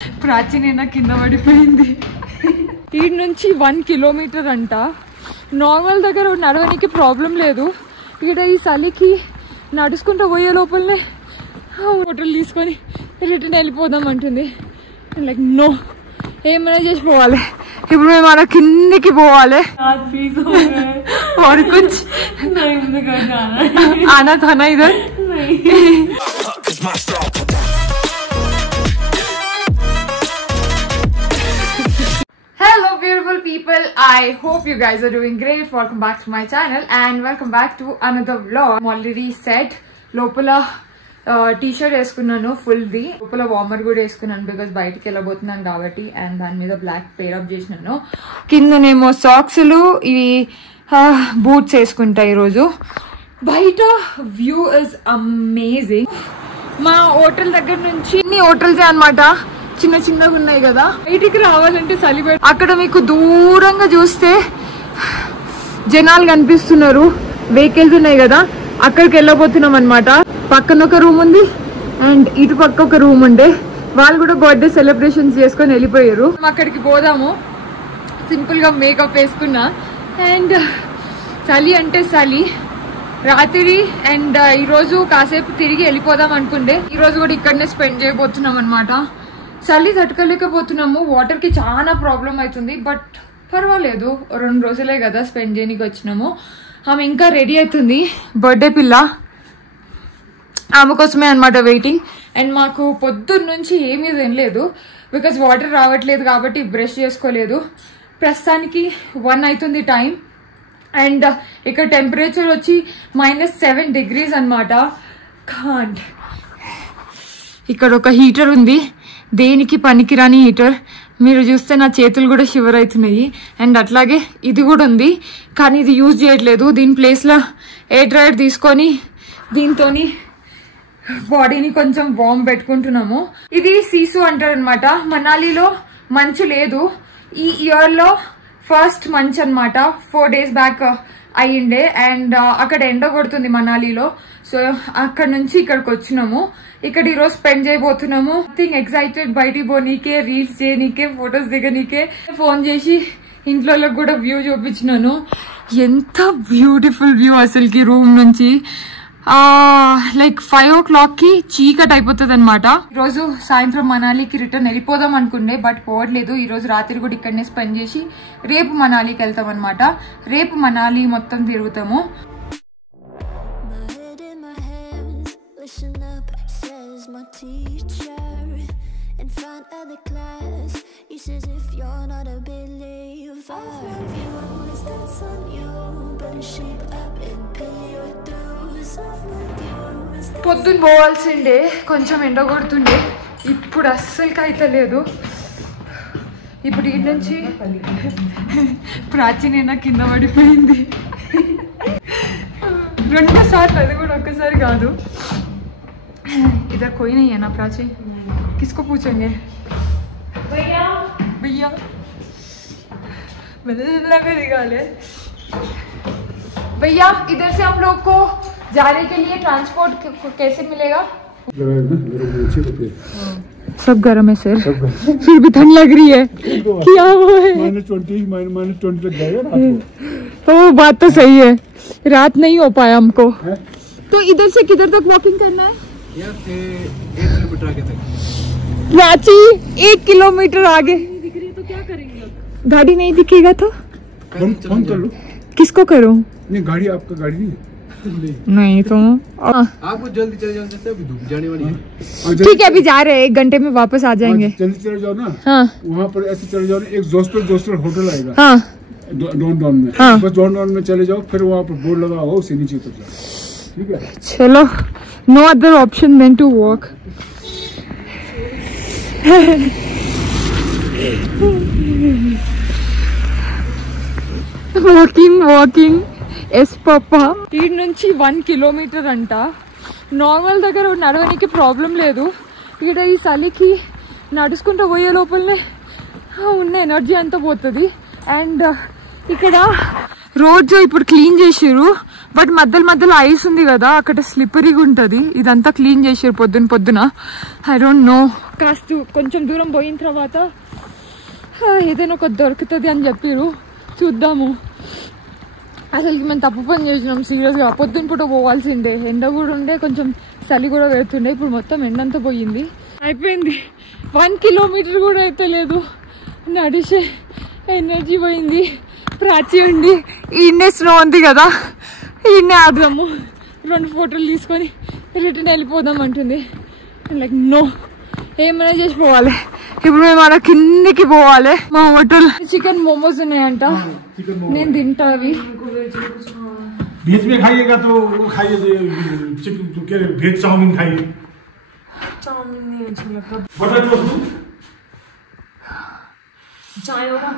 ప్రాచీన కింద పడిపోయింది. ఈ నుంచి 1 కిలోమీటర్ అంట. నార్మల్ దగ్గర నడవడానికి ప్రాబ్లం లేదు. ఇక్కడ ఈ చలికి నడుచుకుంటూ పోయే లోపలనే హోటల్ తీసుకొని రిటర్న్ వెళ్ళిపోదాం అంటుంది. లైక్ నో, ఏమైనా చేసి పోవాలి. ఇప్పుడు మేము అలా కిందికి పోవాలి. आना था ना इधर. Hello beautiful people, I hope you guys are doing great. Welcome back to my channel and welcome back to another vlog. I'm already set. Lopala t-shirt వేసుకున్నాను ఫుల్ ది. లోపల వార్మర్ కూడా వేసుకున్నాను బికాస్ బయటకి వెళ్ళబోతున్నాను కాబట్టి. అండ్ దాని మీద black pair up చేసినాను. కిందనేమో సాక్స్లు, ఇవి బూట్స్ వేసుకుంటా. ఈరోజు బయట వ్యూ ఇస్ అమేజింగ్. మా హోటల్ దగ్గర నుంచి ఇన్ని హోటల్సే అనమాట, చిన్న చిన్నగా ఉన్నాయి కదా. బయటికి రావాలంటే చలిపెట్టు. అక్కడ మీకు దూరంగా చూస్తే జనాలు కనిపిస్తున్నారు, వెహికల్స్ ఉన్నాయి కదా, అక్కడికి వెళ్ళబోతున్నాం అనమాట. పక్కన ఒక రూమ్ ఉంది అండ్ ఇటు పక్క ఒక రూమ్ ఉండే. వాళ్ళు కూడా బర్త్డే సెలబ్రేషన్స్ చేసుకొని వెళ్ళిపోయారు. అక్కడికి పోదాము. సింపుల్ గా మేకప్ వేసుకున్నా అండ్ చలి అంటే చలి రాత్రి. అండ్ ఈరోజు కాసేపు తిరిగి వెళ్ళిపోదాం అనుకుంటే ఈరోజు కూడా ఇక్కడనే స్పెండ్ చేయబోతున్నాం అనమాట. చలి తట్టుకోలేకపోతున్నాము. వాటర్ కి చాలా ప్రాబ్లం అవుతుంది. బట్ పర్వాలేదు, 2 రోజులే కదా స్పెండ్ చేయడానికి వచ్చినాము. ఆమె ఇంకా రెడీ అవుతుంది, బర్త్డే పిల్ల. ఆమె కోసమే అనమాట వెయిటింగ్. అండ్ మాకు పొద్దున్న నుంచి ఏమీ తినలేదు బికాజ్ వాటర్ రావట్లేదు కాబట్టి బ్రష్ చేసుకోలేదు. ప్రస్తుతానికి 1 అవుతుంది టైం. అండ్ ఇక్కడ టెంపరేచర్ వచ్చి -7 degrees అనమాట. కాంట్. ఇక్కడ ఒక హీటర్ ఉంది, దేనికి పనికిరాని హీటర్. మీరు చూస్తే నా చేతులు కూడా షివర్ అవుతున్నాయి. అండ్ అట్లాగే ఇది కూడా ఉంది, కానీ ఇది యూజ్ చేయట్లేదు. దీని ప్లేస్లో ఎయిర్ డ్రైయర్ తీసుకొని దీంతో బాడీని కొంచెం వార్మ్ పెట్టుకుంటున్నాము. ఇది సీసు అంటారు అనమాట. మనాలిలో మంచు లేదు. ఈ ఇయర్ లో ఫస్ట్ మంచ్ అనమాట. 4 days బ్యాక్ అయ్యిండే. అండ్ అక్కడ ఎండ కొడుతుంది మనాలిలో. సో అక్కడ నుంచి ఇక్కడికి వచ్చినాము. ఇక్కడ ఈరోజు స్పెండ్ చేయబోతున్నాము. ఎక్సైటెడ్, బయటికి పోనీకే, రీల్స్ చేయనీకే, ఫొటోస్ దిగనీకే. ఫోన్ చేసి ఇంట్లో కూడా వ్యూ చూపించినాను. ఎంత బ్యూటిఫుల్ వ్యూ అసలుకి రూమ్ నుంచి. లైక్ 5 o'clock కి చీకటి అయిపోతుంది అనమాట. ఈరోజు సాయంత్రం మనాలికి రిటర్న్ వెళ్ళిపోదాం అనుకుండే, బట్ పోవట్లేదు. ఈరోజు రాత్రి కూడా ఇక్కడనే స్పెండ్ చేసి రేపు మనాలికి వెళ్తాం అనమాట. రేపు మనాలి మొత్తం తిరుగుతాము. పొద్దున్న పోవాల్సిండే, కొంచెం ఎండ కొడుతుండే. ఇప్పుడు అస్సలుకి అయితే లేదు. ఇప్పుడు ఇటు నుంచి ప్రాచీన కింద పడిపోయింది 2 సార్లు, అది కూడా ఒక్కసారి కాదు. इधर कोई नहीं है ना प्राची, किसको पूछेंगे? भैया भैया भैया इधर से हम लोग को जाने के लिए ट्रांसपोर्ट कैसे मिलेगा? सब गर्म है सर, फिर भी ठंड लग रही है. क्या वो है? -20 लग जाएगा रात को. वो बात तो सही है, रात नहीं हो पाया हमको. तो इधर से किधर तक वॉकिंग करना है? 1 किलोमीटर आगे तक. प्राची 1 किलोमीटर आगे नहीं दिख रही तो क्या करेंगे? गाड़ी नहीं दिखेगा तो फोन कर लो. किसको करूं? नहीं, गाड़ी आपका गाड़ी नहीं तो आपको जल्दी चले जाओ, जैसे अभी धूप जाने वाली है. ठीक है, अभी जा रहे हैं, 1 घंटे में वापस आ जाएंगे. जल्दी चले जाओ ना. हाँ, वहाँ पर ऐसे चले जाओ ना, एक जोस्टर होटल आएगा. हाँ, डॉन में. हाँ, बस डॉन में चले जाओ, फिर वहाँ पर बोर्ड लगा हो, उसे नीचे उतर जाओ. ठीक है, चलो. No other option than to walk. walking. Yes, Papa. ఈ నుంచి 1 kilometer అంట. నార్మల్ దగ్గర నడవడానికి ప్రాబ్లం లేదు. ఇక్కడ ఈ చలికి నడుచుకుంటూ పోయే లోపలనే ఉన్న ఎనర్జీ అంతా పోతుంది. అండ్ ఇక్కడ రోడ్స్ ఇప్పుడు క్లీన్ చేసారు, బట్ మధ్యలో ఐస్ ఉంది కదా, అక్కడ స్లిప్పరీగా ఉంటుంది. ఇదంతా క్లీన్ చేసారు పొద్దున. ఐ డోంట్ నో కాస్త కొంచెం దూరం పోయిన తర్వాత ఏదైనా ఒక దొరుకుతుంది అని చెప్పారు. చూద్దాము. అసలు మేము తప్పు పని చేసినాం సీరియస్గా. పొద్దున పూట పోవాల్సిందే, ఎండ కూడా ఉండే, కొంచెం చలి కూడా పెడుతుండే. ఇప్పుడు మొత్తం ఎండంతా పోయింది, అయిపోయింది. 1 కిలోమీటర్ కూడా అయితే లేదు, నడిచే ఎనర్జీ పోయింది. ప్రాచి ఉండి ఈయన్నే స్నో ఉంది కదా, ఈయన్నే ఆగుదాము, 2 ఫోటోలు తీసుకొని రిటర్న్ వెళ్ళిపోదాం అంటుంది. లైక్ నో, ఏమైనా చేసి పోవాలి. ఇప్పుడు మేము అలా కిందికి పోవాలి. మా హోటల్ చికెన్ మోమోస్ ఉన్నాయంట, నేను తింటా అవి. भेज में खाइएगा तो खाइए, भेज चाउमीन खाइए. चाउमीन नहीं अच्छा लगता. बटर टोस्ट चाय होगा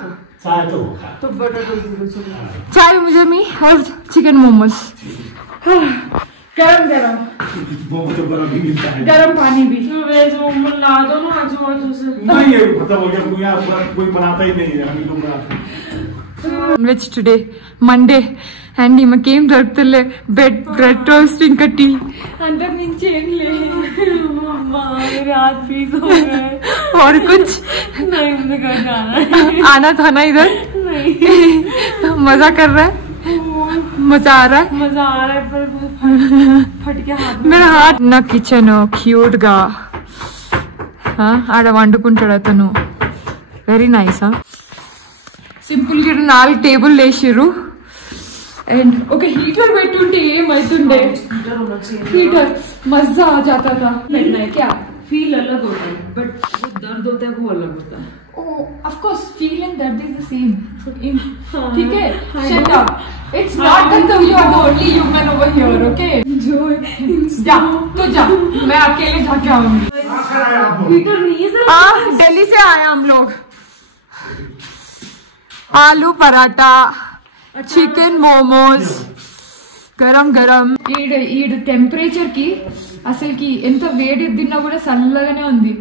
चाय तो बटर टोस्ट. चाय मुझे मी और चिकन मोमोज. गरम गरम मोमो तो बड़ा भी मिलता है. गरम पानी भी. वेज मोमो ला दो ना आजू बाजू से. नहीं, ये खत्म हो गया. यहाँ पूरा कोई बनाता ही नहीं है, हम लोग बनाते हैं. వెజ్ టుడే మండే అండ్ ఈమెకేం దొరుకుతలే. బ్రెడ్ టోస్ట్ ఇంకా టీ, అంతకు మించి ఏం లేదు. रात भी सो गए और कुछ नहीं, मुझे घर जाना है. आना था ना इधर. नहीं, मजा कर रहा है, मजा आ रहा है. मजा आ रहा है पर फट के हाथ में. मेरा हाथ నా కిచెన్ క్యూట్ గా ఆడ వండుకుంటాడు అతను. Very nice. సింపుల్ గా 4 టేబుల్ వేసిర్రు అండ్ ఒక హీటర్ పెట్టుంటే ఏమైతుండే. हीटर मजा आ जाता था. लगना है क्या? फील अलग होता है बट जो दर्द होता है वो अलग होता है. Of course, feel and dर्द is the same. ठीक है, shut up. It's not that you are the only human over here, okay? जा, तो जा, मैं अकेले जाके आऊंगी. हीटर नहीं है सर. हाँ, दिल्ली से आए हम लोग. आलू पराठा, चिकन मोमोज, गरम गरम. ఈ టెంపరేచర్ కి అసలుకి ఎంత వేడి తిన్నా కూడా చల్లగానే ఉంది.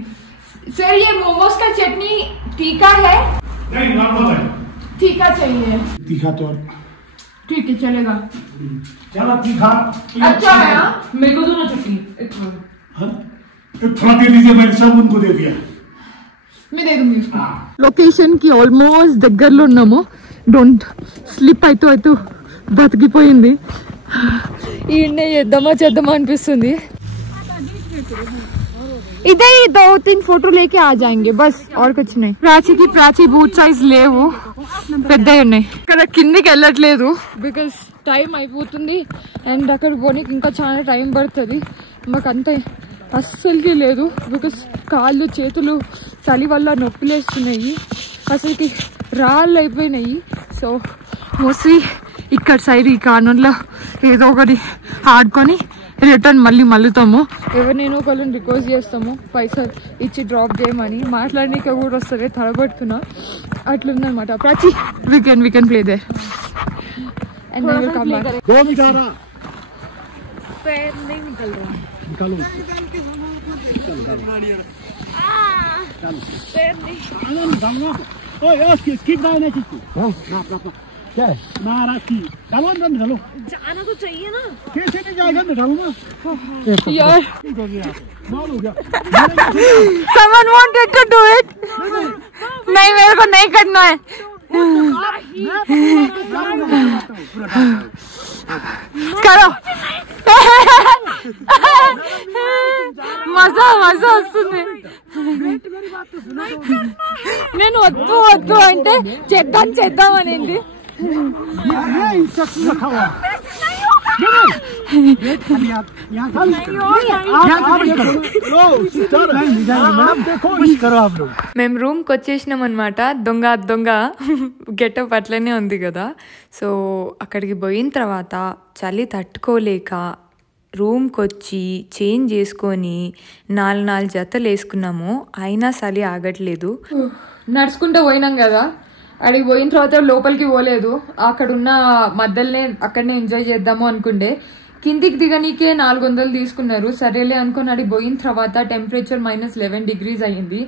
सर ये मोमोज का चटनी तीखा है? नहीं, नॉर्मल है. तीखा चाहिए. तीखा तो ठीक है, चलेगा. ज्यादा तीखा अच्छा है. मेरे को दो ना चटनी. थोड़ा दे दीजिए, मैंने सब उनको दे दिया. मैं दे दूंगी उसको. లొకేషన్ కి ఆల్మోస్ట్ దగ్గరలో ఉన్నాము. డోంట్ స్లిప్ అయితే బతికిపోయింది. ఈయన్నే చేద్దామా అనిపిస్తుంది. इधर ही 2-3 फोटो लेके आ जाएंगे बस, और कुछ नहीं. प्राची బూట్ సైజ్ లేవు, పెద్దవి ఉన్నాయి. ఇక్కడ కిందికి వెళ్ళట్లేదు బికాస్ టైం అయిపోతుంది అండ్ అక్కడ పోనీకి ఇంకా చాలా టైం పడుతుంది. మాకు అంత అస్సలుకి లేదు బికాస్ కాళ్ళు చేతులు చలి వల్ల నొప్పిలేస్తున్నాయి, అసలుకి రాళ్ళు అయిపోయినాయి. సో మోస్ట్లీ ఇక్కడ సైడ్ ఈ కార్నర్లో ఏదో ఒకటి ఆడుకొని రిటర్న్ మళ్ళుతాము. ఎవరినైనా ఒకళ్ళని రిక్వెస్ట్ చేస్తాము పైసలు ఇచ్చి డ్రాప్ చేయమని. మాట్లాడనీకి కూడా వస్తుంది, తడబడుతున్నా. అట్లుందనమాట. Prachi we can play there and then we'll come back. दो मिनट आ रहा. पैर नहीं निकल रहा. निकालो. पैर नहीं. ओए स्किप डालने किसको? हां ना क्या है? नाराज की डालो अंदर डालो. जाना तो चाहिए ना. कैसे नहीं जाएगा अंदर डालो ना. यार हो गया, माल हो गया. someone wanted to do it. नहीं, मेरे को नहीं करना है. करो. మజా వస్తుంది. నేను వద్దు అంటే చేద్దాం అనేది. మేము రూమ్కి వచ్చేసినాం అనమాట. దొంగ గెటప్ అట్లనే ఉంది కదా. సో అక్కడికి పోయిన తర్వాత చలి తట్టుకోలేక రూమ్కి వచ్చి చేంజ్ చేసుకొని 4 జతలు వేసుకున్నాము. అయినా చలి ఆగట్లేదు. నడుచుకుంటూ పోయినాం కదా, అడిగి పోయిన తర్వాత లోపలికి పోలేదు. అక్కడున్న మధ్యలోనే అక్కడనే ఎంజాయ్ చేద్దాము అనుకుంటే కిందికి దిగనీకే 400 తీసుకున్నారు. సరేలే అనుకుని అడిగి పోయిన తర్వాత టెంపరేచర్ -11 degrees అయ్యింది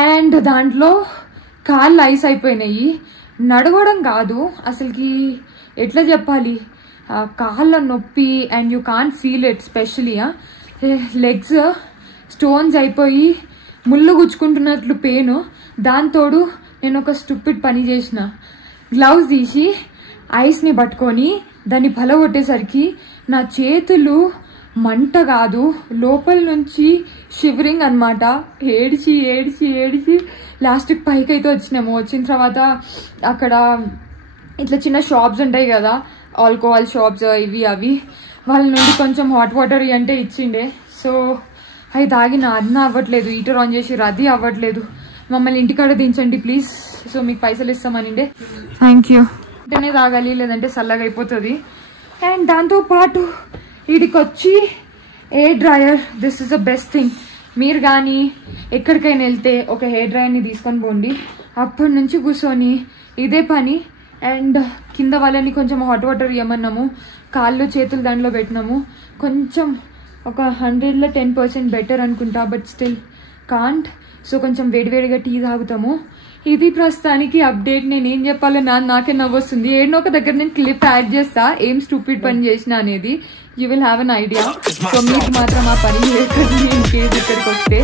అండ్ దాంట్లో కాళ్ళు ఐస్ అయిపోయినాయి. నడవడం కాదు అసలుకి, ఎట్లా చెప్పాలి, కాళ్ళ నొప్పి and you can't feel it. Especially legs stones అయిపోయి ముళ్ళు గుచ్చుకుంటున్నట్లు పెయిన్. దాంతోడు నేను ఒక స్టూపిడ్ పని చేసిన. గ్లౌజ్ తీసి ఐస్ని పట్టుకొని దాన్ని పలగొట్టేసరికి నా చేతులు మంట కాదు, లోపల నుంచి షివరింగ్ అనమాట. ఏడిచి ఏడిచి ఏడిచి లాస్ట్కి పైకి అయితే వచ్చినాము. వచ్చిన తర్వాత అక్కడ ఇట్లా చిన్న షాప్స్ ఉంటాయి కదా, ఆల్కహాల్ షాప్స్, ఇవి అవి, వాళ్ళ నుండి కొంచెం హాట్ వాటర్ అంటే ఇచ్చిండే. సో అవి తాగిన, అన్న అవ్వట్లేదు. హీటర్ ఆన్ చేసి అది అవ్వట్లేదు. మమ్మల్ని ఇంటికాడ దించండి ప్లీజ్, సో మీకు పైసలు ఇస్తామనిండే. Thank you. వెంటనే తాగాలి, లేదంటే చల్లగా అయిపోతుంది. అండ్ దాంతోపాటు వీడికి వచ్చి hair dryer. This is the best thing. మీరు కానీ ఎక్కడికైనా వెళ్తే ఒక హెయిర్ డ్రయర్ని తీసుకొని పోండి. అప్పటి నుంచి కూర్చొని ఇదే పని. అండ్ కింద వాళ్ళని కొంచెం హాట్ వాటర్ ఇవ్వమన్నాము, కాళ్ళు చేతులు దాంట్లో పెట్టినాము. కొంచెం ఒక 100లో 10% బెటర్ అనుకుంటా, బట్ స్టిల్ కాంట్. సో కొంచెం వేడివేడిగా టీ తాగుతాము. ఇది ప్రస్తుతానికి అప్డేట్. నేను ఏం చెప్పాలో నాకే నవ్వొస్తుంది. ఏడో ఒక దగ్గర నేను క్లిప్ యాడ్ చేస్తా ఏం స్టూపిడ్ పని చేసిన అనేది. You will have an idea. So మీకు మాత్రం ఆ పని చేయకండి ఇన్ కేస్ ఇక్కడికి వస్తే.